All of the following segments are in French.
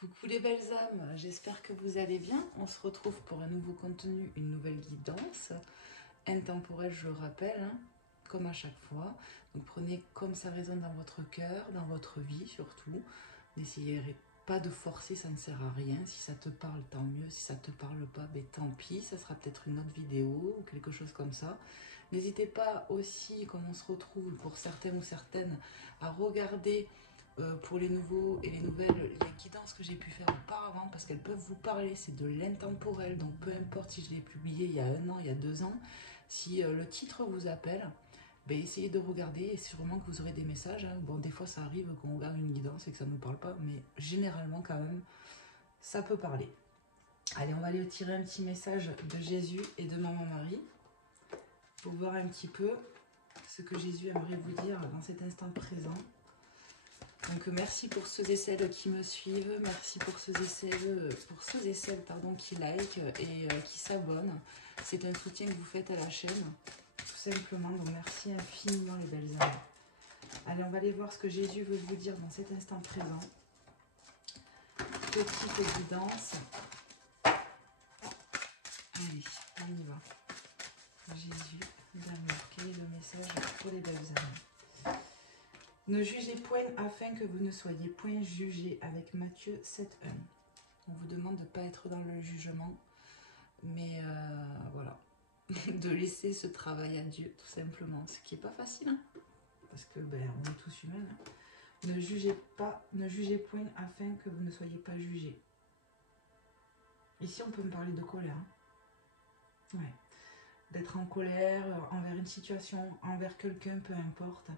Coucou les belles âmes, j'espère que vous allez bien. On se retrouve pour un nouveau contenu, une nouvelle guidance intemporelle, je le rappelle, hein, comme à chaque fois. Donc prenez comme ça résonne dans votre cœur, dans votre vie surtout. N'essayez pas de forcer, ça ne sert à rien. Si ça te parle, tant mieux. Si ça ne te parle pas, ben, tant pis. Ça sera peut-être une autre vidéo ou quelque chose comme ça. N'hésitez pas aussi, comme on se retrouve pour certains ou certaines, à regarder pour les nouveaux et les nouvelles, les guidances que j'ai pu faire auparavant, parce qu'elles peuvent vous parler, c'est de l'intemporel, donc peu importe si je l'ai publié il y a 1 an, il y a 2 ans, si le titre vous appelle, ben essayez de regarder et sûrement que vous aurez des messages, hein. Bon, des fois ça arrive qu'on regarde une guidance et que ça ne nous parle pas, mais généralement quand même, ça peut parler. Allez, on va aller tirer un petit message de Jésus et de Maman Marie, pour voir un petit peu ce que Jésus aimerait vous dire dans cet instant présent. Donc merci pour ceux et celles qui me suivent, merci pour ceux et celles qui like et qui s'abonnent. C'est un soutien que vous faites à la chaîne, tout simplement. Donc merci infiniment les belles âmes. Allez, on va aller voir ce que Jésus veut vous dire dans cet instant présent. Petite guidance. Allez, on y va. Jésus d'amour, quel est le message pour les belles âmes? Ne jugez point afin que vous ne soyez point jugés, avec Matthieu 7,1. On vous demande de ne pas être dans le jugement, mais voilà, de laisser ce travail à Dieu, tout simplement. Ce qui n'est pas facile, hein, parce que ben, on est tous humains. Hein. Ne jugez point afin que vous ne soyez pas jugés. Ici, on peut me parler de colère. Hein. Ouais. D'être en colère envers une situation, envers quelqu'un, peu importe.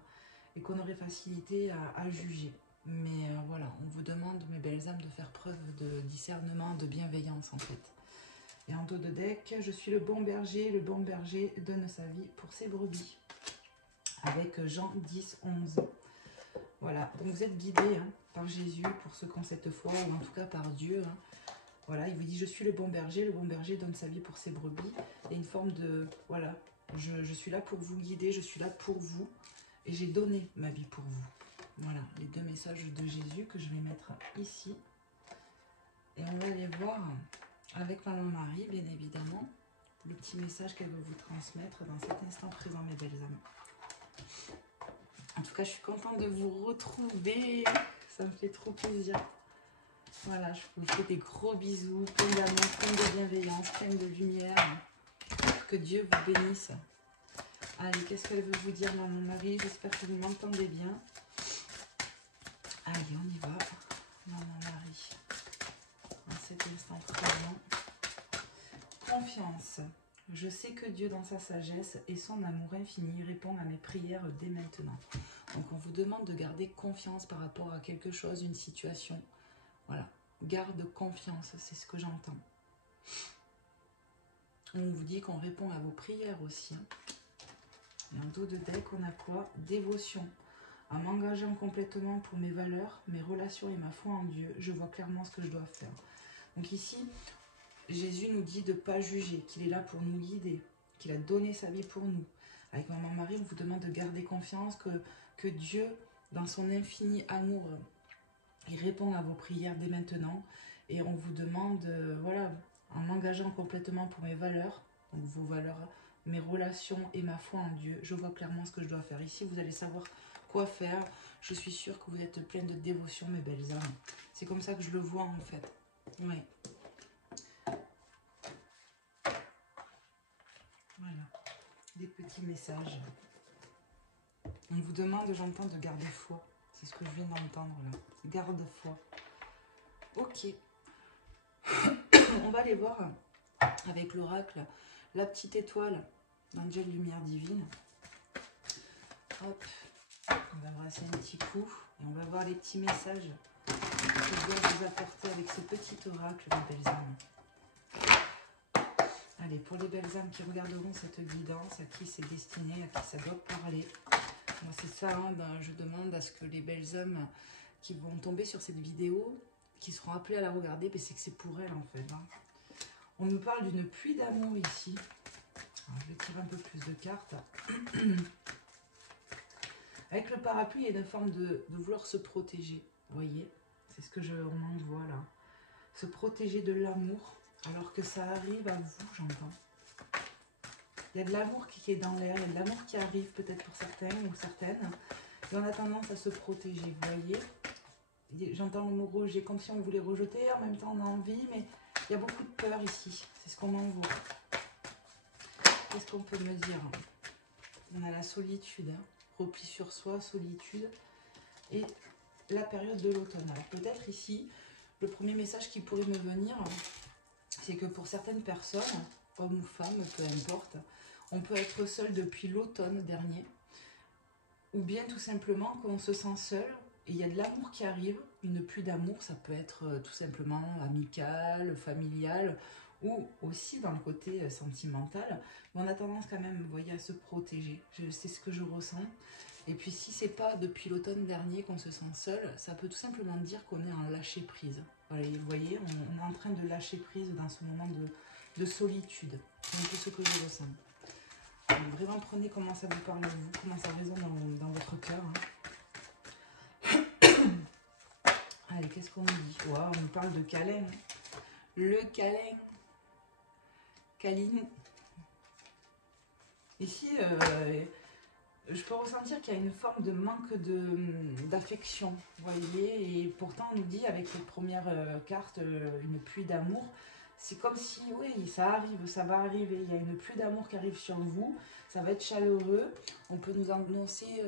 Et qu'on aurait facilité à juger. Mais voilà, on vous demande, mes belles âmes, de faire preuve de discernement, de bienveillance en fait. Et en dos de deck, je suis le bon berger donne sa vie pour ses brebis. Avec Jean 10, 11. Voilà, donc vous êtes guidés hein, par Jésus pour ceux qui ont cette foi, ou en tout cas par Dieu. Hein. Voilà, il vous dit, je suis le bon berger donne sa vie pour ses brebis. Il y a une forme de, voilà, je suis là pour vous guider, je suis là pour vous. Et j'ai donné ma vie pour vous. Voilà, les 2 messages de Jésus que je vais mettre ici. Et on va aller voir avec Maman Marie, bien évidemment, le petit message qu'elle veut vous transmettre dans cet instant présent, mes belles âmes. En tout cas, je suis contente de vous retrouver. Ça me fait trop plaisir. Voilà, je vous fais des gros bisous, plein d'amour, plein de bienveillance, plein de lumière. Que Dieu vous bénisse. Allez, qu'est-ce qu'elle veut vous dire, Maman Marie? J'espère que vous m'entendez bien. Allez, on y va. Maman Marie. En cet instant présent. Confiance. Je sais que Dieu, dans sa sagesse et son amour infini, répond à mes prières dès maintenant. Donc, on vous demande de garder confiance par rapport à quelque chose, une situation. Voilà. Garde confiance, c'est ce que j'entends. On vous dit qu'on répond à vos prières aussi. Hein. Et en dos de deck, on a quoi? Dévotion. En m'engageant complètement pour mes valeurs, mes relations et ma foi en Dieu, je vois clairement ce que je dois faire. Donc ici, Jésus nous dit de ne pas juger, qu'il est là pour nous guider, qu'il a donné sa vie pour nous. Avec Maman Marie, on vous demande de garder confiance que Dieu, dans son infini amour, il répond à vos prières dès maintenant. Et on vous demande, voilà, en m'engageant complètement pour mes valeurs, donc vos valeurs, mes relations et ma foi en Dieu, je vois clairement ce que je dois faire. Ici, vous allez savoir quoi faire. Je suis sûre que vous êtes pleine de dévotion, mes belles âmes. C'est comme ça que je le vois, en fait. Oui. Voilà. Des petits messages. On vous demande, j'entends, de garder foi. C'est ce que je viens d'entendre, là. Garde foi. Ok. On va aller voir avec l'oracle la petite étoile d'Angel Lumière Divine. Hop, on va brasser un petit coup et on va voir les petits messages que je dois vous apporter avec ce petit oracle, mes belles âmes. Allez, pour les belles âmes qui regarderont cette guidance, à qui c'est destiné, à qui ça doit parler. Moi, c'est ça, hein, ben, je demande à ce que les belles âmes qui vont tomber sur cette vidéo, qui seront appelées à la regarder, ben, c'est que c'est pour elles en fait. Hein. On nous parle d'une pluie d'amour ici. Alors, je vais tirer un peu plus de cartes. Avec le parapluie, il y a une forme de vouloir se protéger, vous voyez. C'est ce que on m'envoie là. Se protéger de l'amour, alors que ça arrive à vous, j'entends. Il y a de l'amour qui est dans l'air, il y a de l'amour qui arrive peut-être pour certains ou certaines. Et on a tendance à se protéger, vous voyez. J'entends le mot rejet, comme si on voulait rejeter, en même temps on a envie, mais il y a beaucoup de peur ici. C'est ce qu'on m'envoie. Qu'est-ce qu'on peut me dire? On a la solitude, hein. Repli sur soi, solitude. Et la période de l'automne. Alors peut-être ici, le premier message qui pourrait me venir, c'est que pour certaines personnes, hommes ou femmes, peu importe, on peut être seul depuis l'automne dernier. Ou bien tout simplement qu'on se sent seul. Et il y a de l'amour qui arrive, une pluie d'amour, ça peut être tout simplement amical, familial, ou aussi dans le côté sentimental. Mais on a tendance quand même, vous voyez, à se protéger. C'est ce que je ressens. Et puis si c'est pas depuis l'automne dernier qu'on se sent seul, ça peut tout simplement dire qu'on est en lâcher prise. Voilà, vous voyez, on est en train de lâcher prise dans ce moment de solitude. C'est un peu ce que je ressens. Donc, vraiment prenez comment ça vous parle à vous, comment ça résonne dans votre cœur. Hein. Allez, qu'est-ce qu'on nous dit? Wow, on nous parle de câlin. Le câlin. Câlinou. Ici, je peux ressentir qu'il y a une forme de manque d'affection, vous voyez. Et pourtant, on nous dit avec les premières cartes, une pluie d'amour. C'est comme si, oui, ça arrive, ça va arriver. Il y a une pluie d'amour qui arrive sur vous. Ça va être chaleureux. On peut nous annoncer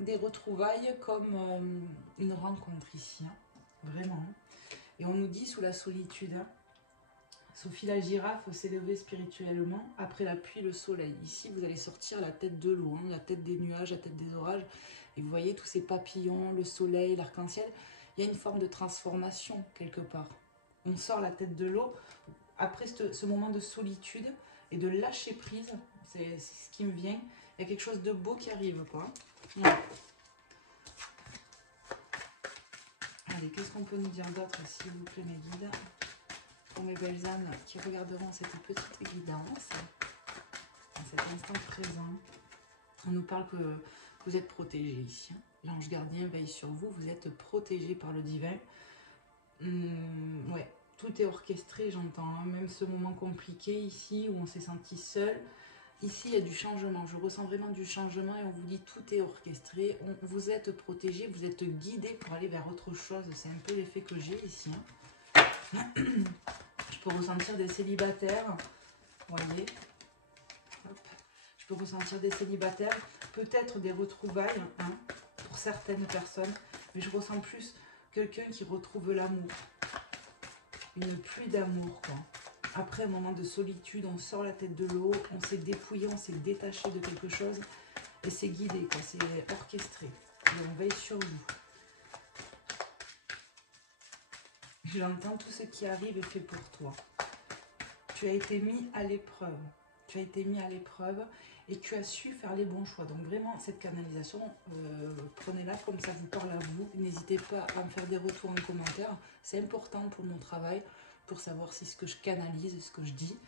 des retrouvailles comme une rencontre ici. Hein. Vraiment. Et on nous dit sous la solitude, hein, Sophie la girafe s'est levée spirituellement. Après la pluie, le soleil. Ici, vous allez sortir la tête de l'eau, hein, la tête des nuages, la tête des orages. Et vous voyez tous ces papillons, le soleil, l'arc-en-ciel. Il y a une forme de transformation quelque part. On sort la tête de l'eau. Après ce moment de solitude et de lâcher prise, c'est ce qui me vient. Il y a quelque chose de beau qui arrive, quoi. Ouais. Allez, qu'est-ce qu'on peut nous dire d'autre, s'il vous plaît, mes guides? Pour mes belles âmes qui regarderont cette petite guidance, à cet instant présent, on nous parle que vous êtes protégés ici. L'ange gardien veille sur vous, vous êtes protégés par le divin. Ouais, tout est orchestré, j'entends. Hein. Même ce moment compliqué ici, où on s'est senti seul. Ici, il y a du changement. Je ressens vraiment du changement et on vous dit tout est orchestré. Vous êtes protégés, vous êtes guidés pour aller vers autre chose. C'est un peu l'effet que j'ai ici. Hein. Je peux ressentir des célibataires, vous voyez. Hop. Je peux ressentir des célibataires, peut-être des retrouvailles hein, pour certaines personnes, mais je ressens plus quelqu'un qui retrouve l'amour. Une pluie d'amour, quoi. Après un moment de solitude, on sort la tête de l'eau, on s'est dépouillé, on s'est détaché de quelque chose, et c'est guidé, quoi, c'est orchestré. Et on veille sur vous. J'entends tout ce qui arrive est fait pour toi. Tu as été mis à l'épreuve. Tu as été mis à l'épreuve et tu as su faire les bons choix. Donc vraiment, cette canalisation, prenez-la comme ça vous parle à vous. N'hésitez pas à me faire des retours en commentaire. C'est important pour mon travail, pour savoir si ce que je canalise, ce que je dis,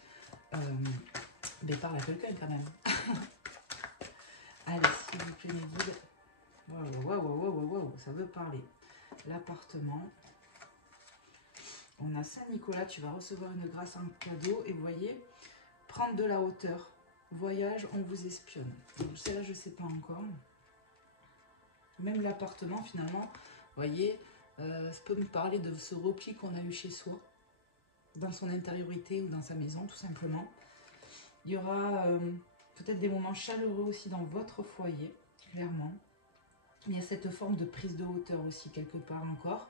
parle à quelqu'un quand même. Allez, s'il vous plaît, mes guides. Waouh, ça veut parler. L'appartement. On a Saint-Nicolas, tu vas recevoir une grâce en cadeau. Et vous voyez, prendre de la hauteur. Voyage, on vous espionne. Celle-là, je ne sais pas encore. Même l'appartement, finalement, vous voyez, ça peut me parler de ce repli qu'on a eu chez soi, dans son intériorité ou dans sa maison, tout simplement. Il y aura peut-être des moments chaleureux aussi dans votre foyer, clairement. Il y a cette forme de prise de hauteur aussi, quelque part encore.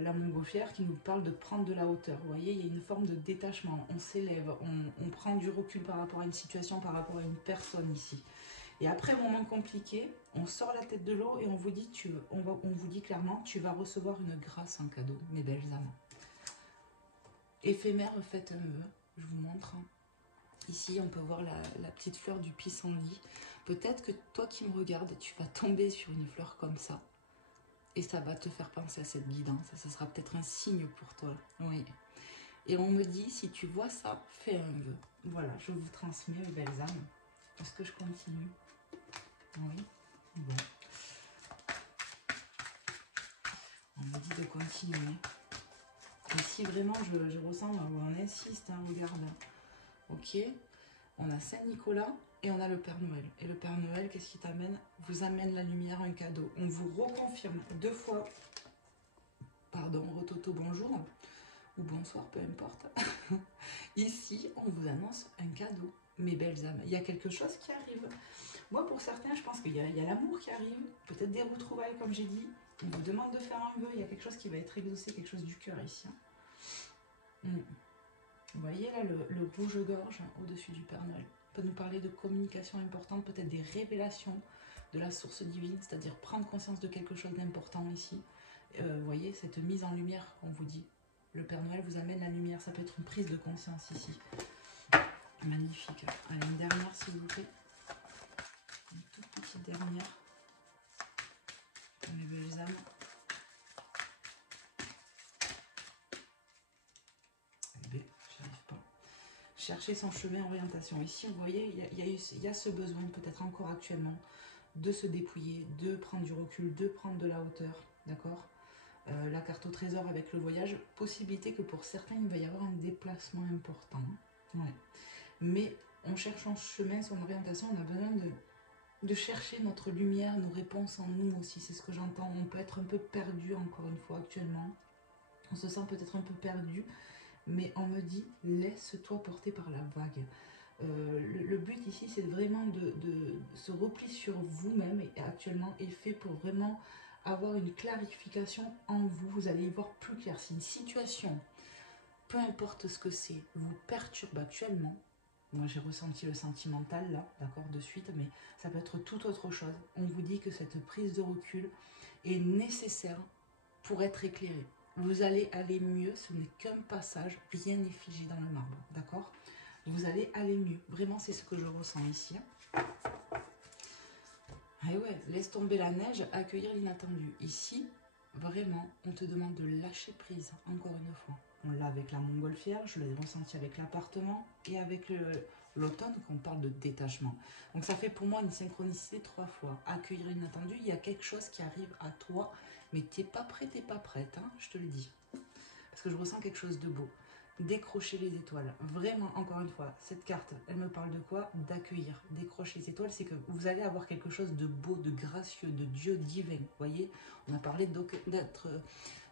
La montgolfière qui nous parle de prendre de la hauteur. Vous voyez, il y a une forme de détachement. On s'élève, on prend du recul par rapport à une situation, par rapport à une personne ici. Et après un moment compliqué, on sort la tête de l'eau et on vous dit, on vous dit clairement, tu vas recevoir une grâce en cadeau, mes belles âmes. Éphémère, faites un vœu, je vous montre. Ici, on peut voir la petite fleur du pissenlit. Peut-être que toi qui me regardes, tu vas tomber sur une fleur comme ça. Et ça va te faire penser à cette guidance. Ça sera peut-être un signe pour toi. Oui. Et on me dit, si tu vois ça, fais un vœu. Voilà, je vous transmets, mes belles âmes. Est-ce que je continue? Oui. Bon. On me dit de continuer. Et si vraiment je ressens, on insiste, hein, regarde. Ok, on a Saint-Nicolas et on a le Père Noël. Et le Père Noël, qu'est-ce qu'il t'amène? Vous amène la lumière, un cadeau. On vous reconfirme 2 fois, pardon, rototo bonjour, ou bonsoir, peu importe. Ici, on vous annonce un cadeau, mes belles âmes. Il y a quelque chose qui arrive. Moi, pour certains, je pense qu'il y a l'amour qui arrive, peut-être des retrouvailles, comme j'ai dit. On vous demande de faire un vœu, il y a quelque chose qui va être exaucé, quelque chose du cœur ici. Vous voyez là le rouge-gorge au-dessus du Père Noël. Il peut nous parler de communication importante, peut-être des révélations de la source divine, c'est-à-dire prendre conscience de quelque chose d'important ici. Vous voyez, cette mise en lumière, on vous dit. Le Père Noël vous amène la lumière, ça peut être une prise de conscience ici. Magnifique. Allez, une dernière s'il vous plaît. Une toute petite dernière. Mes belles âmes. Eh bien, j'arrive pas. Chercher son chemin, orientation. Ici, vous voyez, il y a ce besoin, peut-être encore actuellement, de se dépouiller, de prendre du recul, de prendre de la hauteur. D'accord ? La carte au trésor avec le voyage, possibilité que pour certains, il va y avoir un déplacement important. Ouais. Mais on cherche son chemin, son orientation, on a besoin de chercher notre lumière, nos réponses en nous aussi, c'est ce que j'entends. On peut être un peu perdu encore une fois actuellement. On se sent peut-être un peu perdu, mais on me dit, laisse-toi porter par la vague. Le but ici, c'est vraiment de se replier sur vous-même et actuellement est fait pour vraiment avoir une clarification en vous. Vous allez y voir plus clair. Si une situation, peu importe ce que c'est, vous perturbe actuellement, moi j'ai ressenti le sentimental là, d'accord, de suite, mais ça peut être tout autre chose. On vous dit que cette prise de recul est nécessaire pour être éclairé. Vous allez aller mieux, ce n'est qu'un passage, rien n'est figé dans le marbre, d'accord? Vous allez aller mieux, vraiment c'est ce que je ressens ici. Et ouais, laisse tomber la neige, accueillir l'inattendu. Ici, vraiment, on te demande de lâcher prise, encore une fois. On l'a avec la montgolfière, je l'ai ressenti avec l'appartement et avec l'automne qu'on parle de détachement. Donc ça fait pour moi une synchronicité 3 fois. Accueillir l'inattendu, il y a quelque chose qui arrive à toi, mais t'es pas prêt, t'es pas prête, hein, je te le dis. Parce que je ressens quelque chose de beau. Décrocher les étoiles. Vraiment, encore une fois, cette carte, elle me parle de quoi? D'accueillir. Décrocher les étoiles, c'est que vous allez avoir quelque chose de beau, de gracieux, de Dieu divin. Vous voyez, on a parlé d'être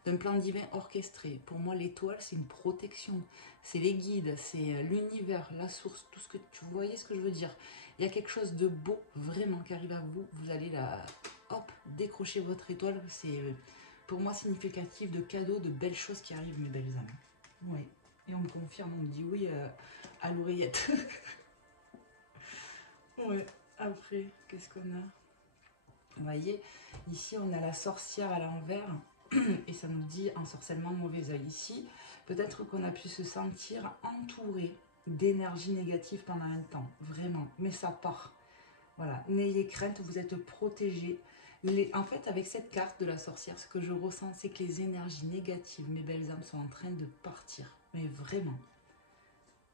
d'un plan divin orchestré. Pour moi, l'étoile, c'est une protection. C'est les guides, c'est l'univers, la source, tout ce que tu voyez ce que je veux dire. Il y a quelque chose de beau, vraiment, qui arrive à vous. Vous allez hop, décrocher votre étoile. C'est pour moi significatif de cadeaux, de belles choses qui arrivent, mes belles âmes. Oui. Et on me confirme, on me dit oui à l'oreillette. Ouais, après, qu'est-ce qu'on a? Vous voyez, ici on a la sorcière à l'envers et ça nous dit ensorcellement mauvais œil. Ici, peut-être qu'on a pu se sentir entouré d'énergie négative pendant un temps, vraiment, mais ça part. Voilà, n'ayez crainte, vous êtes protégés. En fait, avec cette carte de la sorcière, ce que je ressens, c'est que les énergies négatives, mes belles âmes, sont en train de partir. Mais vraiment.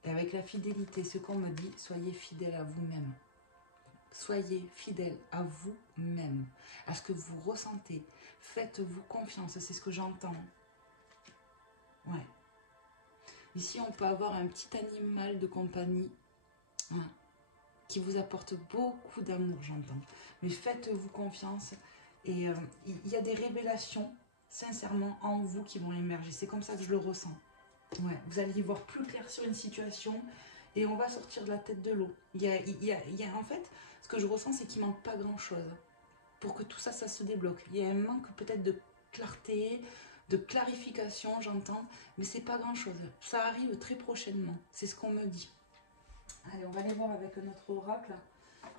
Et avec la fidélité, ce qu'on me dit, soyez fidèles à vous-même. Soyez fidèles à vous-même, à ce que vous ressentez. Faites-vous confiance, c'est ce que j'entends. Ouais. Ici, on peut avoir un petit animal de compagnie qui vous apporte beaucoup d'amour, j'entends. Mais faites-vous confiance. Et il y a des révélations, sincèrement, en vous qui vont émerger. C'est comme ça que je le ressens. Ouais, vous allez y voir plus clair sur une situation et on va sortir de la tête de l'eau. En fait, ce que je ressens, c'est qu'il ne manque pas grand-chose pour que tout ça, ça se débloque. Il y a un manque peut-être de clarté, de clarification, j'entends, mais c'est pas grand-chose. Ça arrive très prochainement, c'est ce qu'on me dit. Allez, on va aller voir avec notre oracle.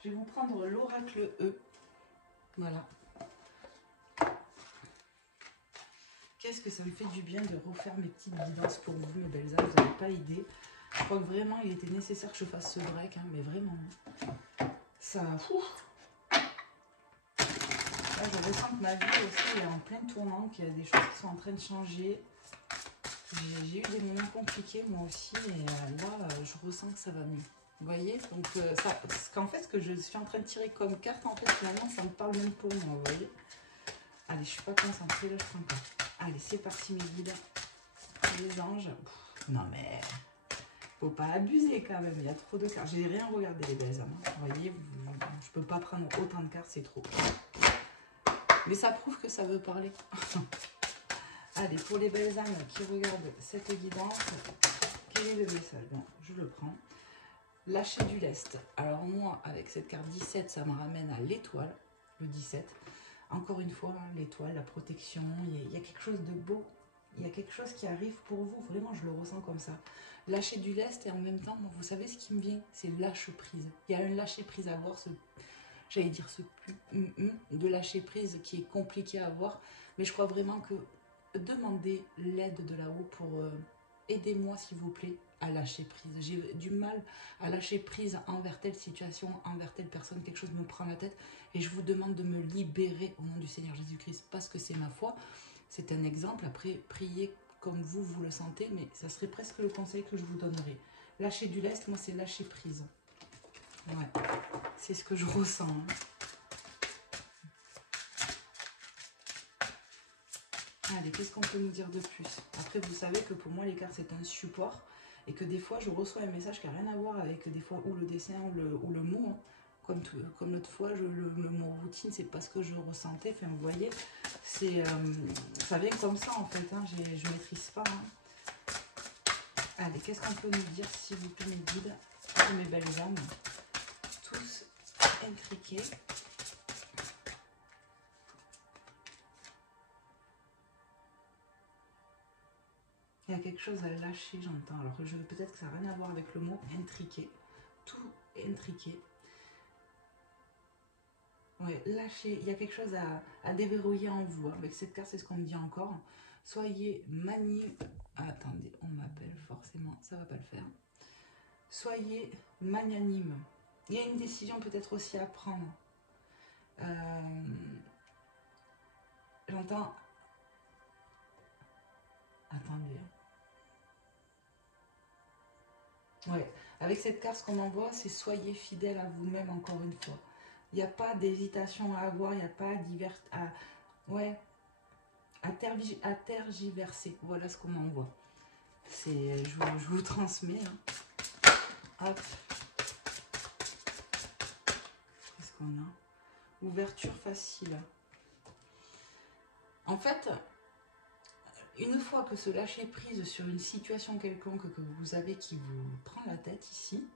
Je vais vous prendre l'oracle E. Voilà. Qu'est-ce que ça me fait du bien de refaire mes petites guidances pour vous, mes belles âmes, vous n'avez pas idée. Je crois que vraiment, il était nécessaire que je fasse ce break, hein, mais vraiment. Ça... Là, je ressens que ma vie aussi est en plein tournant, qu'il y a des choses qui sont en train de changer. J'ai eu des moments compliqués, moi aussi, et là, je ressens que ça va mieux. Vous voyez? Donc, en fait, ce que je suis en train de tirer comme carte, en fait, finalement, ça me parle même pour moi, vous voyez? Allez, je suis pas concentrée, là, je prends pas. Allez, c'est parti mes guides. Les anges. Pff, non mais, faut pas abuser quand même, il y a trop de cartes. J'ai rien regardé les belles âmes. Vous voyez, je peux pas prendre autant de cartes, c'est trop. Mais ça prouve que ça veut parler. Allez, pour les belles âmes qui regardent cette guidance, quel est le message? Bon, je le prends. Lâcher du lest. Alors moi, avec cette carte 17, ça me ramène à l'étoile, le 17. Encore une fois, l'étoile, la protection, il y a quelque chose de beau. Il y a quelque chose qui arrive pour vous. Vraiment, je le ressens comme ça. Lâcher du lest et en même temps, vous savez ce qui me vient? C'est lâche prise. Il y a un lâcher prise à avoir, j'allais dire ce de lâcher prise qui est compliqué à avoir. Mais je crois vraiment que demander l'aide de là-haut pour aidez-moi s'il vous plaît à lâcher prise. J'ai du mal à lâcher prise envers telle situation, envers telle personne, quelque chose me prend la tête et je vous demande de me libérer au nom du Seigneur Jésus-Christ parce que c'est ma foi. C'est un exemple, après priez comme vous le sentez, mais ça serait presque le conseil que je vous donnerais. Lâcher du lest, moi c'est lâcher prise. Ouais, c'est ce que je ressens. Hein. Allez, qu'est-ce qu'on peut nous dire de plus? Après, vous savez que pour moi, les cartes, c'est un support. Et que des fois, je reçois un message qui n'a rien à voir avec des fois ou le dessin ou le mot. Hein. Comme l'autre fois, le mot routine, c'est pas ce que je ressentais. Enfin, vous voyez, ça vient comme ça, en fait. Hein. Je ne maîtrise pas. Hein. Allez, qu'est-ce qu'on peut nous dire, s'il vous plaît, mes guides, mes belles âmes? Tous intriqués. Il y a quelque chose à lâcher, j'entends. Alors peut-être que ça n'a rien à voir avec le mot intriqué. Tout intriqué. Oui, lâcher. Il y a quelque chose à déverrouiller en vous. Avec cette carte, c'est ce qu'on me dit encore. Soyez attendez, on m'appelle forcément. Ça ne va pas le faire. Soyez magnanime. Il y a une décision peut-être aussi à prendre. J'entends... Attendez. Ouais, avec cette carte, ce qu'on envoie, c'est soyez fidèle à vous-même encore une fois. Il n'y a pas d'hésitation à avoir, il n'y a pas à tergiverser. Voilà ce qu'on m'envoie. Je vous transmets. Hein. Hop. Qu'est-ce qu'on a? Ouverture facile. En fait, une fois que ce lâcher prise sur une situation quelconque que vous avez qui vous prend la tête ici,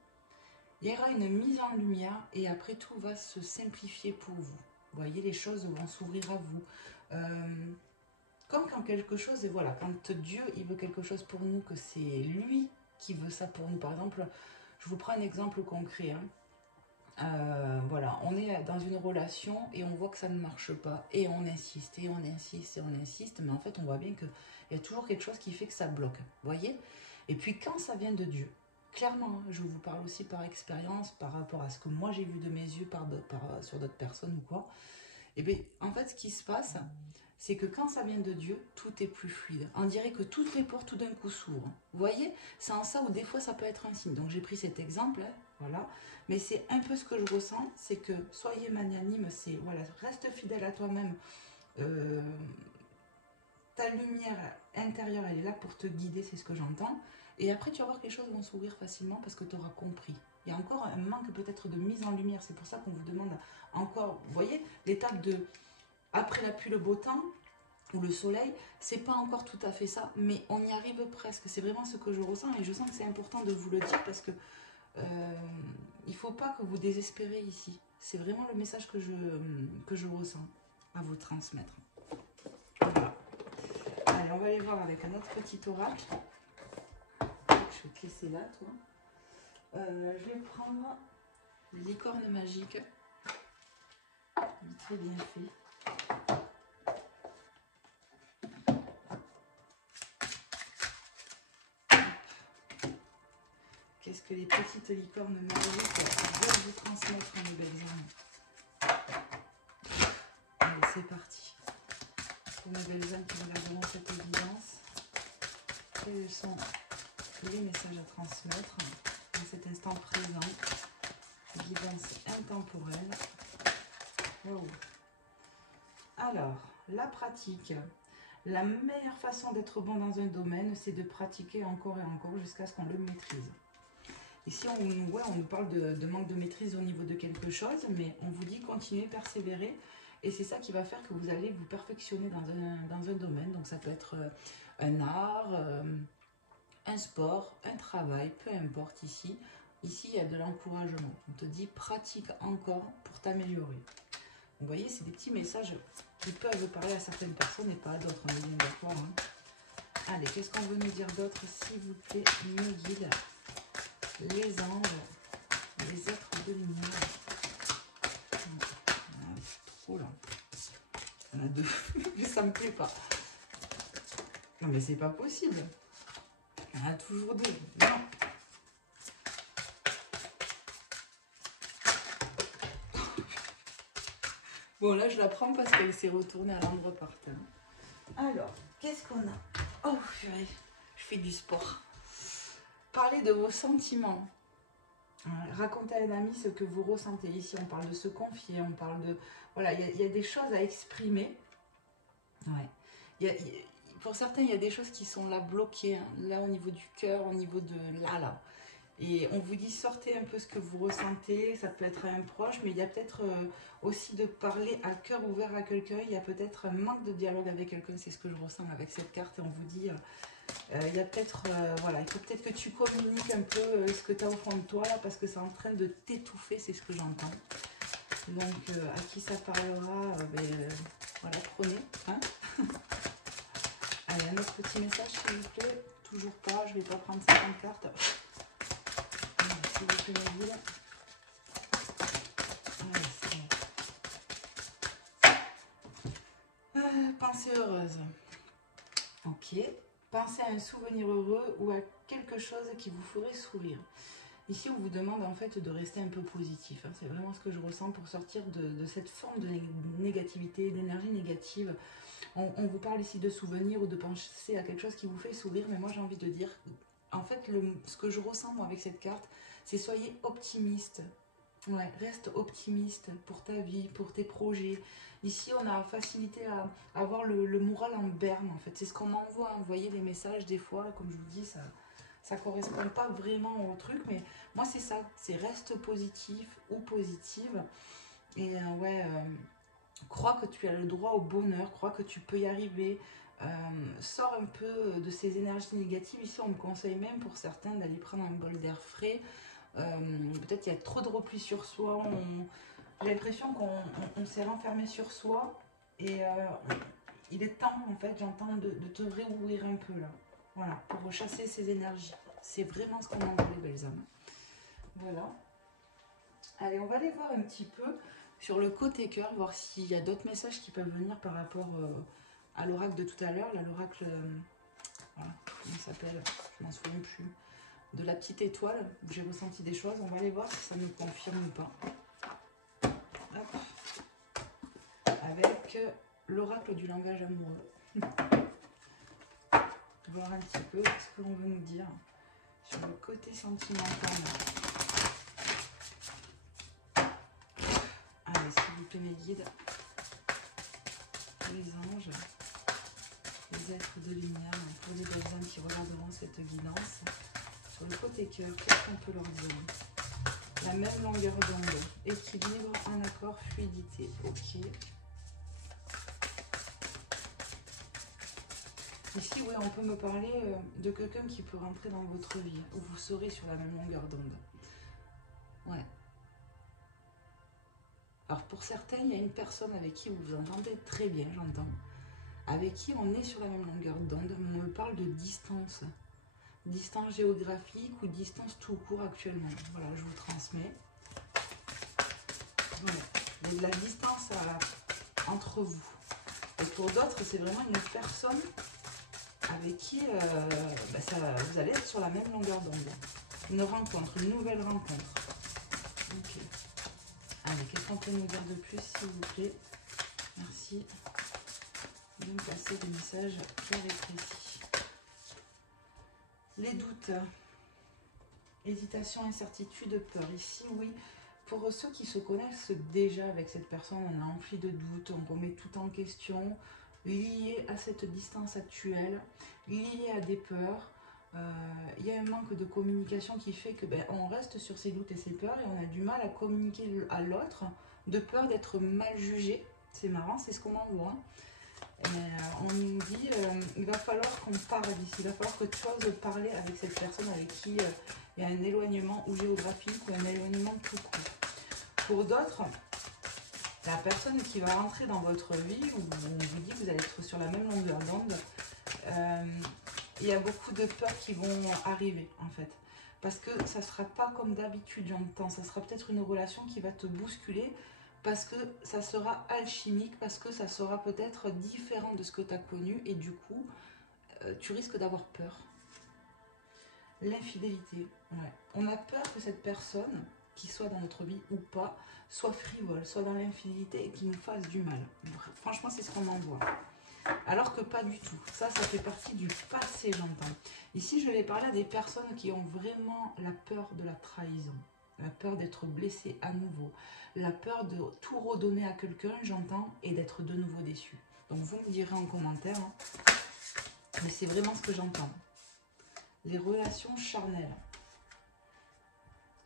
il y aura une mise en lumière et après tout va se simplifier pour vous. Vous voyez, les choses vont s'ouvrir à vous. Comme quand quelque chose, et voilà, quand Dieu il veut quelque chose pour nous, que c'est lui qui veut ça pour nous. Par exemple, je vous prends un exemple concret. Hein. Voilà, on est dans une relation et on voit que ça ne marche pas. Et on insiste, et on insiste, et on insiste. Mais en fait, on voit bien qu'il y a toujours quelque chose qui fait que ça bloque. Vous voyez? Et puis quand ça vient de Dieu, clairement, je vous parle aussi par expérience, par rapport à ce que moi j'ai vu de mes yeux sur d'autres personnes ou quoi. Et bien, en fait, ce qui se passe, c'est que quand ça vient de Dieu, tout est plus fluide. On dirait que toutes les portes tout d'un coup s'ouvrent. Vous voyez? C'est en ça où des fois ça peut être un signe. Donc j'ai pris cet exemple, hein, voilà. Mais c'est un peu ce que je ressens, c'est que soyez magnanime, c'est voilà, reste fidèle à toi-même. Ta lumière intérieure, elle est là pour te guider, c'est ce que j'entends. Et après, tu vas voir que les choses vont s'ouvrir facilement parce que tu auras compris. Il y a encore un manque peut-être de mise en lumière. C'est pour ça qu'on vous demande encore, vous voyez, l'étape de après la pluie, le beau temps ou le soleil, c'est pas encore tout à fait ça, mais on y arrive presque. C'est vraiment ce que je ressens et je sens que c'est important de vous le dire parce que il faut pas que vous désespérez ici. C'est vraiment le message que je ressens à vous transmettre. Voilà. Allez, on va aller voir avec un autre petit oracle. Je vais te laisser là, toi. Je vais prendre licorne magique. Très bien fait. Qu'est-ce que les petites licornes magiques veulent vous transmettre, mes belles âmes? Allez, c'est parti. Pour mes belles âmes qui regarderont cette évidence, quels sont les messages à transmettre dans cet instant présent? Guidance intemporelle. Wow. Alors, la pratique. La meilleure façon d'être bon dans un domaine, c'est de pratiquer encore et encore jusqu'à ce qu'on le maîtrise. Ici, on nous parle de manque de maîtrise au niveau de quelque chose, mais on vous dit continuez, persévérer. Et c'est ça qui va faire que vous allez vous perfectionner dans un domaine. Donc ça peut être un art, un sport, un travail, peu importe ici. Ici, il y a de l'encouragement. On te dit pratique encore pour t'améliorer. Vous voyez, c'est des petits messages qui peuvent parler à certaines personnes et pas à d'autres. On est bien d'accord. Hein. Allez, qu'est-ce qu'on veut nous dire d'autre, s'il vous plaît, nos guides, les anges, les êtres de lumière. Trop là. Il y en a deux. Mais ça me plaît pas. Non, mais c'est pas possible. Il y en a toujours deux. Non. Bon, là, je la prends parce qu'elle s'est retournée à l'endroit par terre. Alors, qu'est-ce qu'on a? Oh, purée, je fais du sport. Parlez de vos sentiments. Racontez à un ami ce que vous ressentez. Ici, on parle de se confier, on parle de... Voilà, il y a des choses à exprimer. Ouais. Pour certains, il y a des choses qui sont là bloquées, hein, là au niveau du cœur, au niveau de là. Et on vous dit sortez un peu ce que vous ressentez, ça peut être à un proche, mais il y a peut-être aussi de parler à cœur ouvert à quelqu'un, il y a peut-être un manque de dialogue avec quelqu'un, c'est ce que je ressens avec cette carte, et on vous dit, il y a peut-être, voilà, il faut peut-être que tu communiques un peu ce que tu as au fond de toi, là, parce que c'est en train de t'étouffer, c'est ce que j'entends. Donc, à qui ça parlera, voilà, prenez, hein. Allez, un autre petit message, s'il vous plaît. Toujours pas, je ne vais pas prendre 50 cartes. S'il vous plaît, mes guides. Pensée heureuse. Ok. Pensez à un souvenir heureux ou à quelque chose qui vous ferait sourire. Ici, on vous demande en fait de rester un peu positif. Hein. C'est vraiment ce que je ressens pour sortir de cette forme de négativité, d'énergie négative. On vous parle ici de souvenirs ou de penser à quelque chose qui vous fait sourire, mais moi j'ai envie de dire, en fait, ce que je ressens moi avec cette carte, c'est soyez optimiste. Ouais, reste optimiste pour ta vie, pour tes projets. Ici, on a facilité à avoir le moral en berne, en fait. C'est ce qu'on m'envoie. Vous voyez, les messages, des fois, comme je vous dis, ça correspond pas vraiment au truc, mais moi, c'est ça. C'est reste positif ou positive. Et crois que tu as le droit au bonheur, crois que tu peux y arriver. Sors un peu de ces énergies négatives. Ici, on me conseille même pour certains d'aller prendre un bol d'air frais. Peut-être qu'il y a trop de repli sur soi. J'ai l'impression qu'on s'est renfermé sur soi. Et il est temps, en fait, j'entends, de te réouvrir un peu là. Voilà, pour rechasser ces énergies. C'est vraiment ce qu'on envoie, les belles âmes. Voilà. Allez, on va aller voir un petit peu sur le côté cœur, voir s'il y a d'autres messages qui peuvent venir par rapport à l'oracle de tout à l'heure. Là, l'oracle, voilà, comment ça s'appelle? Je m'en souviens plus. De la petite étoile, où j'ai ressenti des choses. On va aller voir si ça me confirme ou pas. Hop. Avec l'oracle du langage amoureux. Voir un petit peu ce qu'on veut nous dire sur le côté sentimental. Allez, s'il vous plaît, mes guides, les anges, les êtres de lumière, pour les belles âmes qui regarderont cette guidance. Sur le côté cœur, qu'est-ce qu'on peut leur dire? La même longueur d'onde, équilibre, un accord, fluidité. Ok. Ici, oui, on peut me parler de quelqu'un qui peut rentrer dans votre vie, où vous serez sur la même longueur d'onde. Ouais. Alors, pour certains, il y a une personne avec qui vous vous entendez très bien, j'entends. Avec qui on est sur la même longueur d'onde, mais on me parle de distance. Distance géographique ou distance tout court actuellement. Voilà, je vous transmets. Voilà. Il y a de la distance entre vous. Et pour d'autres, c'est vraiment une personne avec qui vous allez être sur la même longueur d'onde. Une rencontre, une nouvelle rencontre. Ok. Allez, qu'est-ce qu'on peut nous dire de plus, s'il vous plaît? Merci de me passer des messages clairs et précis. Les doutes, hésitation, incertitude, peur. Ici, oui, pour ceux qui se connaissent déjà avec cette personne, on a empli de doutes, on remet tout en question. lié à cette distance actuelle, lié à des peurs. Il y a un manque de communication qui fait que on reste sur ses doutes et ses peurs et on a du mal à communiquer à l'autre de peur d'être mal jugé. C'est marrant, c'est ce qu'on envoie. On nous dit il va falloir qu'on parle d'ici, il va falloir que tu oses parler avec cette personne avec qui il y a un éloignement ou géographique ou un éloignement tout court. Pour d'autres, la personne qui va rentrer dans votre vie, où on vous dit que vous allez être sur la même longueur d'onde, il y a beaucoup de peurs qui vont arriver en fait. Parce que ça ne sera pas comme d'habitude, j'entends. Ça sera peut-être une relation qui va te bousculer parce que ça sera alchimique, parce que ça sera peut-être différent de ce que tu as connu et du coup, tu risques d'avoir peur. L'infidélité. Ouais. On a peur que cette personne, qui soit dans notre vie ou pas, soit frivole, soit dans l'infidélité et qui nous fasse du mal. Franchement, c'est ce qu'on en voit. Alors que pas du tout. Ça fait partie du passé, j'entends. Ici, je vais parler à des personnes qui ont vraiment la peur de la trahison, la peur d'être blessé à nouveau, la peur de tout redonner à quelqu'un, j'entends, et d'être de nouveau déçu. Donc, vous me direz en commentaire, hein, mais c'est vraiment ce que j'entends. Les relations charnelles.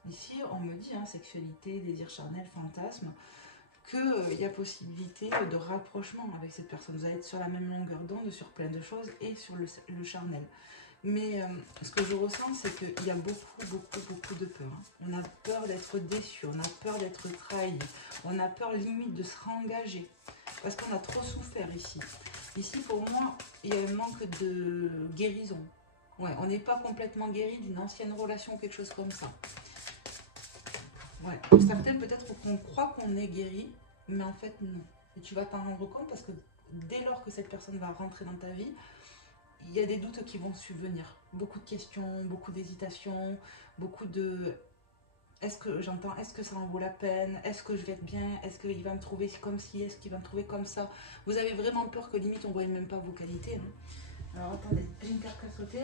Ici, on me dit, hein, sexualité, désir charnel, fantasme, qu'il y a possibilité de rapprochement avec cette personne. Vous allez être sur la même longueur d'onde sur plein de choses et sur le charnel. Mais ce que je ressens, c'est qu'il y a beaucoup de peur. On a peur d'être déçu, on a peur d'être trahi, on a peur limite de se réengager. Parce qu'on a trop souffert ici. Ici, pour moi, il y a un manque de guérison. Ouais, on n'est pas complètement guéri d'une ancienne relation ou quelque chose comme ça. Ouais, certaines peut-être qu'on croit qu'on est guéri, mais en fait non. Et tu vas t'en rendre compte parce que dès lors que cette personne va rentrer dans ta vie, il y a des doutes qui vont subvenir. Beaucoup de questions, beaucoup d'hésitations, beaucoup de... Est-ce que j'entends, est-ce que ça en vaut la peine? Est-ce que je vais être bien? Est-ce qu'il va me trouver comme ci? Est-ce qu'il va me trouver comme ça? Vous avez vraiment peur que limite on ne voit même pas vos qualités. Hein. Alors attendez, j'ai une carte à sauter.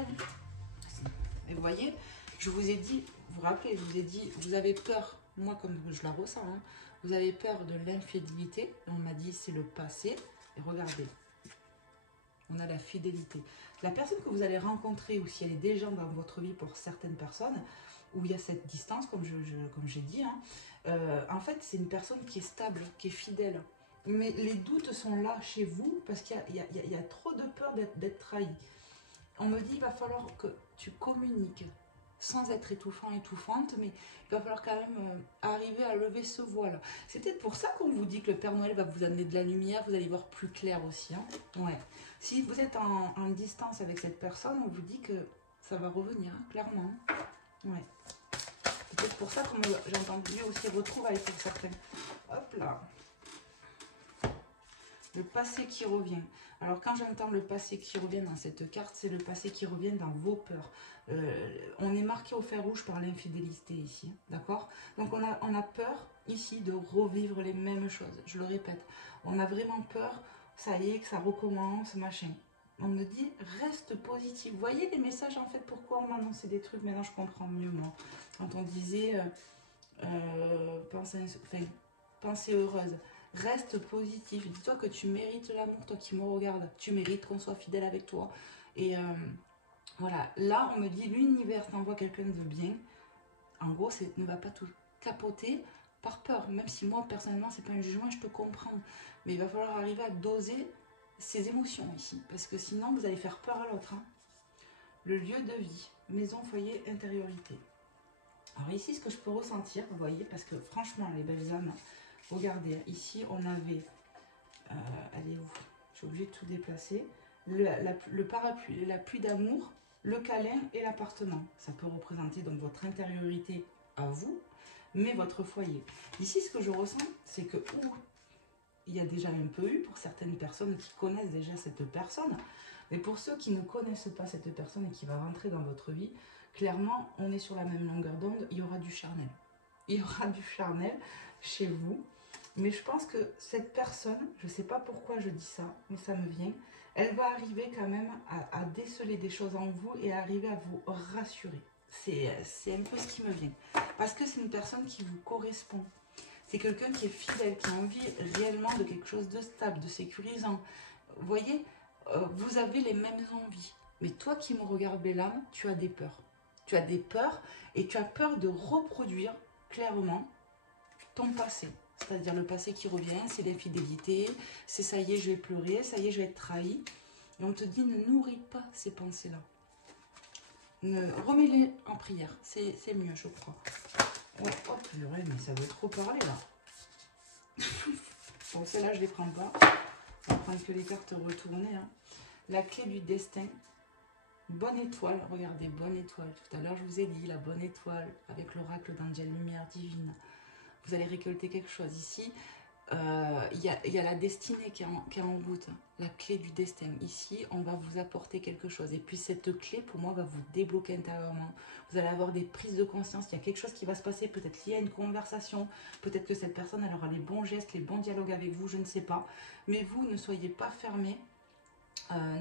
Et vous voyez, je vous ai dit, vous vous rappelez, je vous ai dit, vous avez peur, moi comme je la ressens, hein, vous avez peur de l'infidélité. On m'a dit c'est le passé. Et regardez, on a la fidélité. La personne que vous allez rencontrer, ou si elle est déjà dans votre vie pour certaines personnes, où il y a cette distance, comme j'ai dit, hein, en fait, c'est une personne qui est stable, qui est fidèle. Mais les doutes sont là chez vous parce qu'il y a trop de peur d'être trahi. On me dit il va falloir que tu communiques sans être étouffant, étouffante, mais il va falloir quand même arriver à lever ce voile. C'est peut-être pour ça qu'on vous dit que le Père Noël va vous amener de la lumière, vous allez voir plus clair aussi. Hein. Ouais. Si vous êtes en distance avec cette personne, on vous dit que ça va revenir, hein, clairement. Ouais. C'est peut-être pour ça que j'ai entendu aussi retrouvailles pour certains. Hop là. Le passé qui revient. Alors quand j'entends le passé qui revient dans cette carte, c'est le passé qui revient dans vos peurs. On est marqué au fer rouge par l'infidélité ici, d'accord? Donc on a peur ici de revivre les mêmes choses, je le répète. On a vraiment peur, ça y est, que ça recommence, machin. On me dit, reste positif. Vous voyez les messages en fait, pourquoi on m'annonçait des trucs, maintenant je comprends mieux moi. Quand on disait, pensée heureuse. Reste positif. Dis-toi que tu mérites l'amour, toi qui me regardes. Tu mérites qu'on soit fidèle avec toi. Et voilà. Là, on me dit l'univers t'envoie quelqu'un de bien. En gros, ne va pas tout capoter par peur. Même si moi, personnellement, c'est pas un jugement, je peux comprendre. Mais il va falloir arriver à doser ses émotions ici. Parce que sinon, vous allez faire peur à l'autre. Hein. Le lieu de vie. Maison, foyer, intériorité. Alors ici, ce que je peux ressentir, vous voyez, parce que franchement, les belles âmes... Regardez, ici on avait, allez où, je suis obligée de tout déplacer, le parapluie, la pluie d'amour, le câlin et l'appartement. Ça peut représenter donc votre intériorité à vous, mais votre foyer. Ici, ce que je ressens, c'est que il y a déjà un peu eu pour certaines personnes qui connaissent déjà cette personne, mais pour ceux qui ne connaissent pas cette personne et qui va rentrer dans votre vie, clairement, on est sur la même longueur d'onde, il y aura du charnel. Il y aura du charnel chez vous. Mais je pense que cette personne, je ne sais pas pourquoi je dis ça, mais ça me vient, elle va arriver quand même à déceler des choses en vous et arriver à vous rassurer. C'est un peu ce qui me vient. Parce que c'est une personne qui vous correspond. C'est quelqu'un qui est fidèle, qui a envie réellement de quelque chose de stable, de sécurisant. vous voyez, vous avez les mêmes envies. Mais toi qui me regardes, Bélane, tu as des peurs. Tu as des peurs et tu as peur de reproduire clairement ton passé. C'est-à-dire le passé qui revient, c'est l'infidélité, c'est ça y est, je vais pleurer, ça y est, je vais être trahi. Et on te dit, ne nourris pas ces pensées-là. Remets-les en prière, c'est mieux, je crois. Ouais, oh purée, mais ça veut trop parler là. Bon, celle-là, je ne les prends pas. On va prendre que les cartes retournées. Hein. La clé du destin. Bonne étoile, regardez, bonne étoile. Tout à l'heure, je vous ai dit, la bonne étoile avec l'oracle d'Angel Lumière Divine. Vous allez récolter quelque chose. Ici, il y a la destinée qui est en route, la clé du destin. Ici, on va vous apporter quelque chose. Et puis, cette clé, pour moi, va vous débloquer intérieurement. Vous allez avoir des prises de conscience. Il y a quelque chose qui va se passer, peut-être lié à une conversation. Peut-être que cette personne, elle aura les bons gestes, les bons dialogues avec vous, je ne sais pas. Mais vous, ne soyez pas fermés.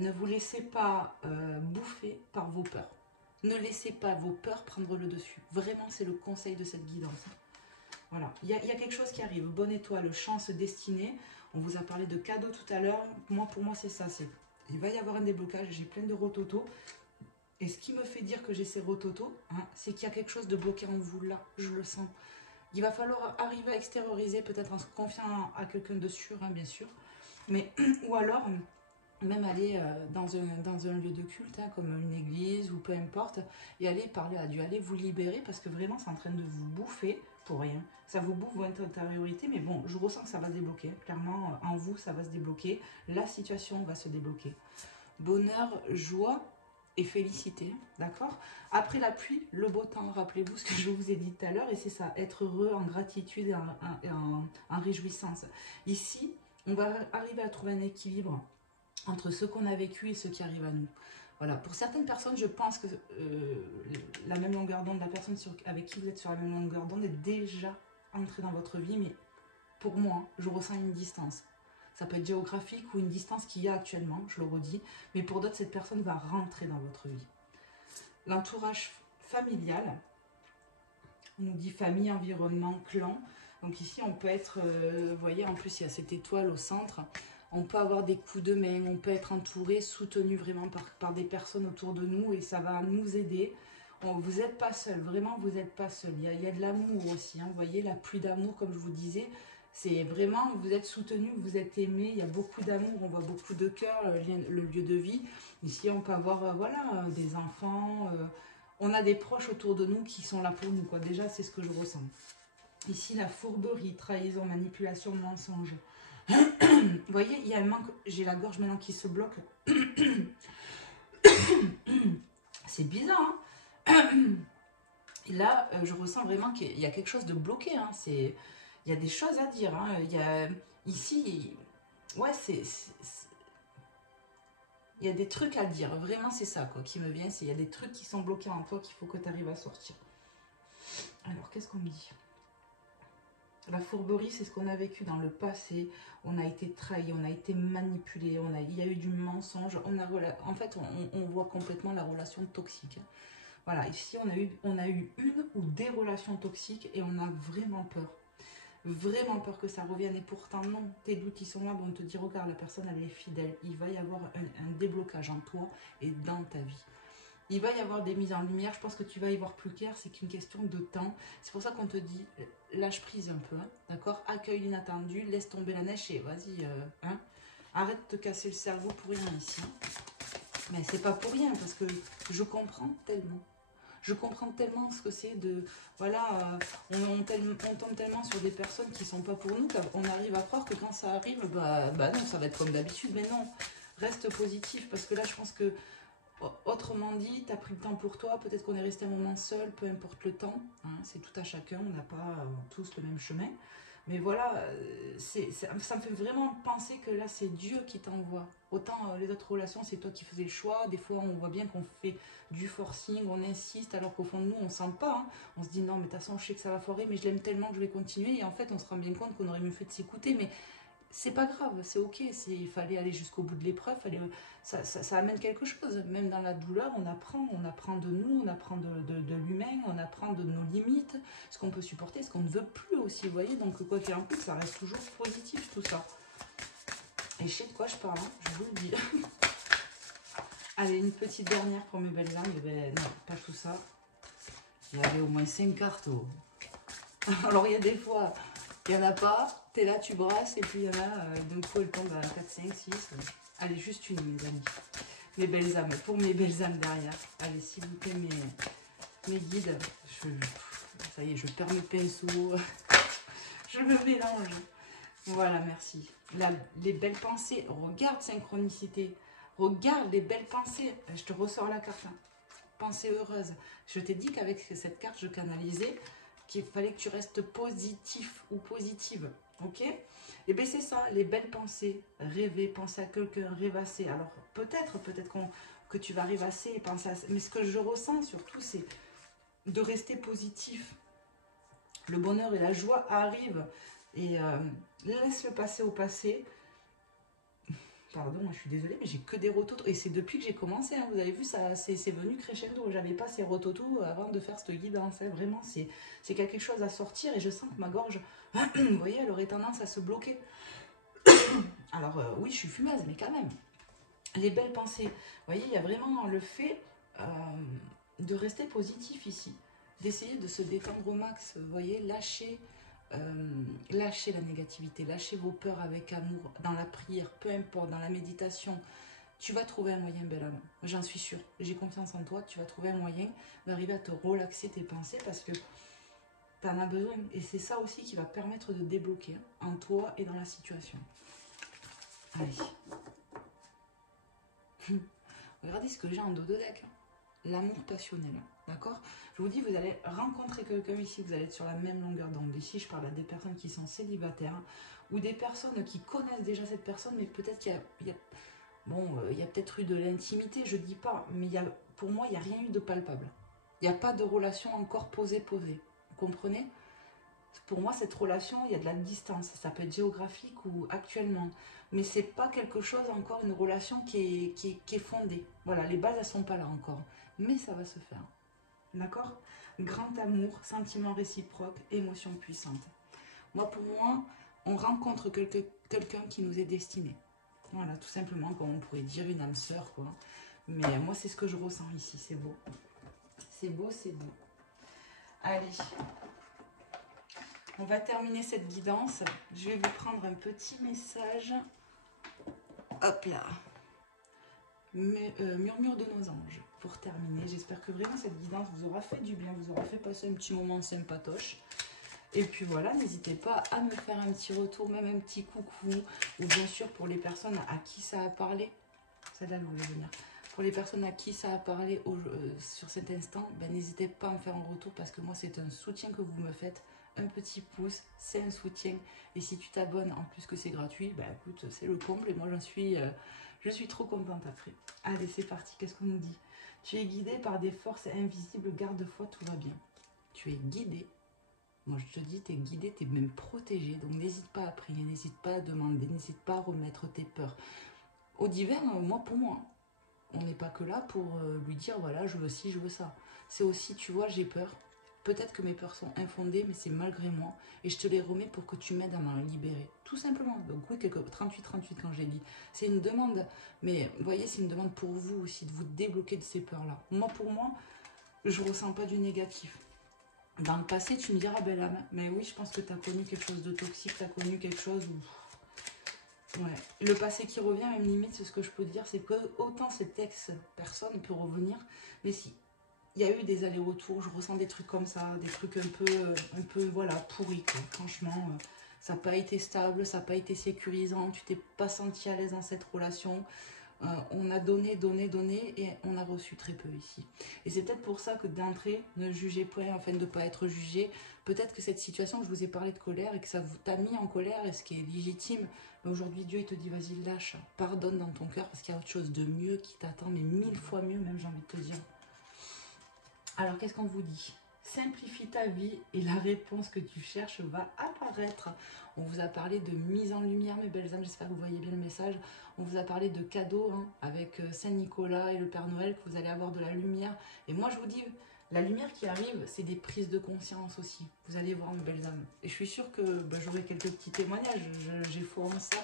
Ne vous laissez pas bouffer par vos peurs. Ne laissez pas vos peurs prendre le dessus. Vraiment, c'est le conseil de cette guidance. Voilà, il y a quelque chose qui arrive. Bonne étoile, chance, destinée. On vous a parlé de cadeaux tout à l'heure. Pour moi, c'est ça. Il va y avoir un déblocage. J'ai plein de rototos. Et ce qui me fait dire que j'ai ces rototos, hein, c'est qu'il y a quelque chose de bloqué en vous là. Je le sens. Il va falloir arriver à extérioriser, peut-être en se confiant à quelqu'un de sûr, hein, bien sûr. Mais, ou alors, même aller dans un lieu de culte, hein, comme une église ou peu importe, et aller parler à Dieu, aller vous libérer, parce que vraiment, c'est en train de vous bouffer pour rien. Ça vous bouffe votre intériorité, mais bon, je ressens que ça va se débloquer. Clairement, en vous, ça va se débloquer. La situation va se débloquer. Bonheur, joie et félicité, d'accord? Après la pluie, le beau temps, rappelez-vous ce que je vous ai dit tout à l'heure, et c'est ça, être heureux en gratitude et en réjouissance. Ici, on va arriver à trouver un équilibre entre ce qu'on a vécu et ce qui arrive à nous. Voilà, pour certaines personnes, je pense que la même longueur d'onde, la personne avec qui vous êtes sur la même longueur d'onde est déjà entrée dans votre vie, mais pour moi, je ressens une distance. Ça peut être géographique ou une distance qu'il y a actuellement, je le redis, mais pour d'autres, cette personne va rentrer dans votre vie. L'entourage familial, on nous dit famille, environnement, clan. Donc ici, on peut être, vous voyez, en plus, il y a cette étoile au centre. On peut avoir des coups de main, on peut être entouré, soutenu vraiment par des personnes autour de nous et ça va nous aider. Vous n'êtes pas seul, vraiment vous n'êtes pas seul. Il y a de l'amour aussi, hein. Vous voyez, la pluie d'amour comme je vous disais, c'est vraiment, vous êtes soutenu, vous êtes aimé, il y a beaucoup d'amour, on voit beaucoup de cœur, le lieu de vie. Ici on peut avoir voilà, des enfants, on a des proches autour de nous qui sont là pour nous, quoi. Déjà c'est ce que je ressens. Ici la fourberie, trahison, manipulation, mensonge. Vous voyez, il y a un manque, j'ai la gorge maintenant qui se bloque. C'est bizarre, hein. Et là, je ressens vraiment qu'il y a quelque chose de bloqué. Hein. Il y a des choses à dire. Hein. Il y a, ici, ouais, il y a des trucs à dire. Vraiment, c'est ça quoi, qui me vient. Il y a des trucs qui sont bloqués en toi qu'il faut que tu arrives à sortir. Alors, qu'est-ce qu'on me dit ? La fourberie, c'est ce qu'on a vécu dans le passé. On a été trahi, on a été manipulé, il y a eu du mensonge. En fait, on voit complètement la relation toxique. Voilà, ici, on a eu une ou des relations toxiques et on a vraiment peur. Vraiment peur que ça revienne. Et pourtant, non, tes doutes, ils sont là. Bon, on te dit, regarde, la personne, elle est fidèle. Il va y avoir un déblocage en toi et dans ta vie. Il va y avoir des mises en lumière, je pense que tu vas y voir plus clair, c'est qu'une question de temps. C'est pour ça qu'on te dit, lâche prise un peu, hein, d'accord? Accueille l'inattendu, laisse tomber la neige et vas-y, hein, arrête de te casser le cerveau pour rien ici. Mais c'est pas pour rien, parce que je comprends tellement. Je comprends tellement ce que c'est de... Voilà, on tombe tellement sur des personnes qui sont pas pour nous, qu'on arrive à croire que quand ça arrive, bah non, ça va être comme d'habitude. Mais non, reste positif, parce que là, je pense que autrement dit, tu as pris le temps pour toi, peut-être qu'on est resté un moment seul, peu importe le temps, hein, c'est tout à chacun, on n'a pas tous le même chemin. Mais voilà, ça me fait vraiment penser que là, c'est Dieu qui t'envoie. Autant les autres relations, c'est toi qui faisais le choix. Des fois, on voit bien qu'on fait du forcing, on insiste, alors qu'au fond de nous, on ne sent pas. Hein. On se dit, non, mais de toute façon, je sais que ça va foirer, mais je l'aime tellement que je vais continuer. Et en fait, on se rend bien compte qu'on aurait mieux fait de s'écouter. Mais c'est pas grave, c'est ok, il fallait aller jusqu'au bout de l'épreuve, ça amène quelque chose, même dans la douleur, on apprend de nous, on apprend de l'humain, on apprend de nos limites, ce qu'on peut supporter, ce qu'on ne veut plus aussi, vous voyez, donc quoi qu'il en coûte, ça reste toujours positif tout ça. Et je sais de quoi je parle, hein, je vous le dis. Allez, une petite dernière pour mes belles âmes. Ben, non, pas tout ça. Il y avait au moins 5 cartes. Oh. Alors, il y a des fois, il n'y en a pas. Tu es là, tu brasses. Et puis, il y en a, d'un coup, elle tombe à 4, 5, 6. Allez, juste une, mes amis. Mes belles âmes. Pour mes belles âmes derrière. Allez, s'il vous plaît, mes guides. Ça y est, je perds mes pinceaux. Je me mélange. Voilà, merci. Les belles pensées. Regarde, synchronicité. Regarde les belles pensées. Je te ressors la carte. Hein. Pensée heureuse. Je t'ai dit qu'avec cette carte, je canalisais qu'il fallait que tu restes positif ou positive. Ok? Et bien c'est ça, les belles pensées. Rêver, penser à quelqu'un, rêvasser. Alors peut-être que tu vas rêvasser et penser à ça. Mais ce que je ressens surtout, c'est de rester positif. Le bonheur et la joie arrivent. Et laisse-le passer au passé. Pardon, je suis désolée, mais j'ai que des rototos. Et c'est depuis que j'ai commencé, hein, vous avez vu, ça, c'est venu crescendo. J'avais pas ces rototos avant de faire cette guidance. Hein. Vraiment, c'est quelque chose à sortir et je sens que ma gorge, vous voyez, elle aurait tendance à se bloquer. Alors, oui, je suis fumeuse, mais quand même. Les belles pensées. Vous voyez, il y a vraiment le fait de rester positif ici. D'essayer de se détendre au max. Vous voyez, lâcher la négativité, lâchez vos peurs avec amour, dans la prière, peu importe, dans la méditation, tu vas trouver un moyen, belle âme, j'en suis sûre, j'ai confiance en toi, tu vas trouver un moyen d'arriver à te relaxer tes pensées parce que tu en as besoin et c'est ça aussi qui va permettre de débloquer en toi et dans la situation. Allez. Regardez ce que j'ai en dos de deck. L'amour passionnel, d'accord? Je vous dis, vous allez rencontrer quelqu'un ici, vous allez être sur la même longueur d'onde. Ici, je parle à des personnes qui sont célibataires ou des personnes qui connaissent déjà cette personne, mais peut-être qu'il y a peut-être eu de l'intimité, je dis pas, mais pour moi, il n'y a rien eu de palpable. Il n'y a pas de relation encore posée. Vous comprenez? Pour moi, cette relation, il y a de la distance. Ça peut être géographique ou actuellement. Mais c'est pas quelque chose, encore une relation qui est fondée. Voilà, les bases, elles sont pas là encore. Mais ça va se faire. D'accord? Grand amour, sentiment réciproque, émotion puissante. Pour moi, on rencontre quelqu'un qui nous est destiné. Voilà, tout simplement, comme on pourrait dire une âme sœur, quoi. Mais moi, c'est ce que je ressens ici. C'est beau. C'est beau, c'est beau. Allez. On va terminer cette guidance. Je vais vous prendre un petit message. Hop là. Murmure de nos anges. Pour terminer, j'espère que vraiment cette guidance vous aura fait du bien, vous aura fait passer un petit moment sympatoche. Et puis voilà, n'hésitez pas à me faire un petit retour, même un petit coucou. Ou bien sûr pour les personnes à qui ça a parlé. Celle-là, elle voulait venir. Pour les personnes à qui ça a parlé sur cet instant, n'hésitez pas à me faire un retour parce que moi, c'est un soutien que vous me faites. Un petit pouce, c'est un soutien. Et si tu t'abonnes, en plus que c'est gratuit, écoute, c'est le comble. Et moi, je suis trop contente après. Allez, c'est parti. Qu'est-ce qu'on nous dit? Tu es guidé par des forces invisibles. Garde-foi, tout va bien. Tu es guidé. Moi, je te dis, tu es guidé, tu es même protégé. Donc, n'hésite pas à prier, n'hésite pas à demander, n'hésite pas à remettre tes peurs. Au divin, pour moi, on n'est pas que là pour lui dire, voilà, je veux ci, je veux ça. C'est aussi, tu vois, j'ai peur. Peut-être que mes peurs sont infondées, mais c'est malgré moi. Et je te les remets pour que tu m'aides à m'en libérer. Tout simplement. Donc oui, 38 quand j'ai dit. C'est une demande. Mais vous voyez, c'est une demande pour vous aussi, de vous débloquer de ces peurs-là. Pour moi, je ne ressens pas du négatif. Dans le passé, tu me diras, belle âme, mais oui, je pense que tu as connu quelque chose de toxique, tu as connu quelque chose où... Ouais. Le passé qui revient, même limite, c'est ce que je peux te dire, c'est que autant cette ex-personne peut revenir, mais si il y a eu des allers-retours, je ressens des trucs comme ça, des trucs un peu voilà, pourris, quoi. Franchement, ça n'a pas été stable, ça n'a pas été sécurisant, tu t'es pas senti à l'aise dans cette relation. On a donné et on a reçu très peu ici. Et c'est peut-être pour ça que d'entrée, ne jugez point afin de ne pas être jugé. Peut-être que cette situation, je vous ai parlé de colère et que ça t'a mis en colère, et ce qui est légitime. Mais aujourd'hui, Dieu, il te dit, vas-y, lâche, pardonne dans ton cœur parce qu'il y a autre chose de mieux qui t'attend, mais 1000 fois mieux même, j'ai envie de te dire. Alors, qu'est-ce qu'on vous dit? Simplifie ta vie et la réponse que tu cherches va apparaître. On vous a parlé de mise en lumière, mes belles âmes, j'espère que vous voyez bien le message. On vous a parlé de cadeaux avec Saint-Nicolas et le Père Noël, que vous allez avoir de la lumière. Et moi, je vous dis, la lumière qui arrive, c'est des prises de conscience aussi. Vous allez voir, mes belles âmes. Et je suis sûre que j'aurai quelques petits témoignages, j'ai foi en ça.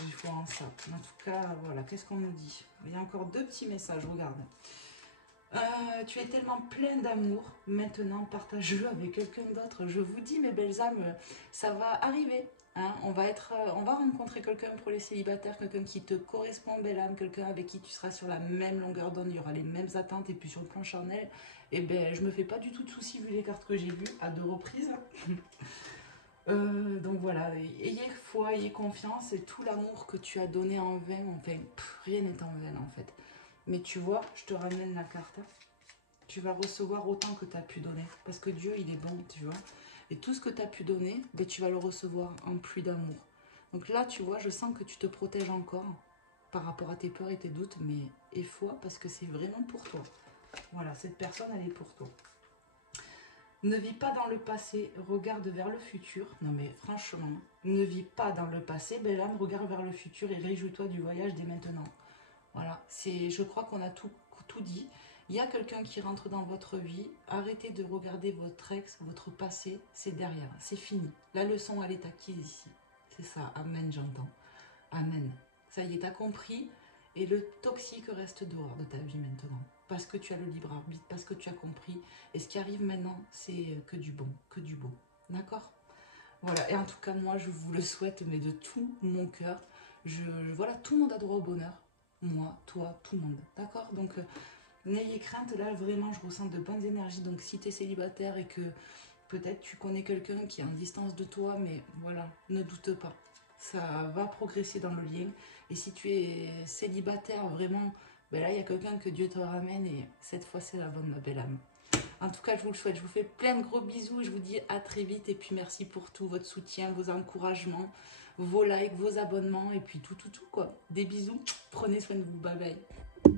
J'ai foi en ça. En tout cas, voilà, qu'est-ce qu'on nous dit? Il y a encore 2 petits messages, regarde. Tu es tellement plein d'amour, maintenant partage-le avec quelqu'un d'autre. Je vous dis, mes belles âmes, ça va arriver. Hein, on va rencontrer quelqu'un pour les célibataires, quelqu'un qui te correspond, belle âme, quelqu'un avec qui tu seras sur la même longueur d'onde, il y aura les mêmes attentes, et puis sur le plan charnel, et ben je me fais pas du tout de soucis vu les cartes que j'ai vues à 2 reprises. Donc voilà, ayez foi, ayez confiance, et tout l'amour que tu as donné en vain, enfin, rien n'est en vain en fait. Mais tu vois, je te ramène la carte. Tu vas recevoir autant que tu as pu donner. Parce que Dieu, il est bon, tu vois. Et tout ce que tu as pu donner, ben, tu vas le recevoir en pluie d'amour. Donc là, tu vois, je sens que tu te protèges encore par rapport à tes peurs et tes doutes. Mais aie foi parce que c'est vraiment pour toi. Voilà, cette personne, elle est pour toi. Ne vis pas dans le passé, regarde vers le futur. Non mais franchement, ne vis pas dans le passé, belle âme, regarde vers le futur et réjouis-toi du voyage dès maintenant. Voilà, je crois qu'on a tout dit. Il y a quelqu'un qui rentre dans votre vie. Arrêtez de regarder votre ex, votre passé. C'est derrière, c'est fini. La leçon, elle est acquise ici. C'est ça, amen, j'entends. Amen. Ça y est, t'as compris. Et le toxique reste dehors de ta vie maintenant. Parce que tu as le libre arbitre, parce que tu as compris. Et ce qui arrive maintenant, c'est que du bon, que du beau. D'accord? Voilà, et en tout cas, moi, je vous le souhaite, mais de tout mon cœur. Voilà, tout le monde a droit au bonheur. Moi, toi, tout le monde. D'accord? Donc, n'ayez crainte, là, vraiment, je ressens de bonnes énergies. Donc, si tu es célibataire et que peut-être tu connais quelqu'un qui est en distance de toi, mais voilà, ne doute pas. Ça va progresser dans le lien. Et si tu es célibataire, vraiment, ben là, il y a quelqu'un que Dieu te ramène et cette fois, c'est la bonne, ma belle âme. En tout cas, je vous le souhaite. Je vous fais plein de gros bisous. Je vous dis à très vite. Et puis, merci pour tout, votre soutien, vos encouragements, vos likes, vos abonnements. Et puis, tout, quoi. Des bisous. Prenez soin de vous. Bye bye.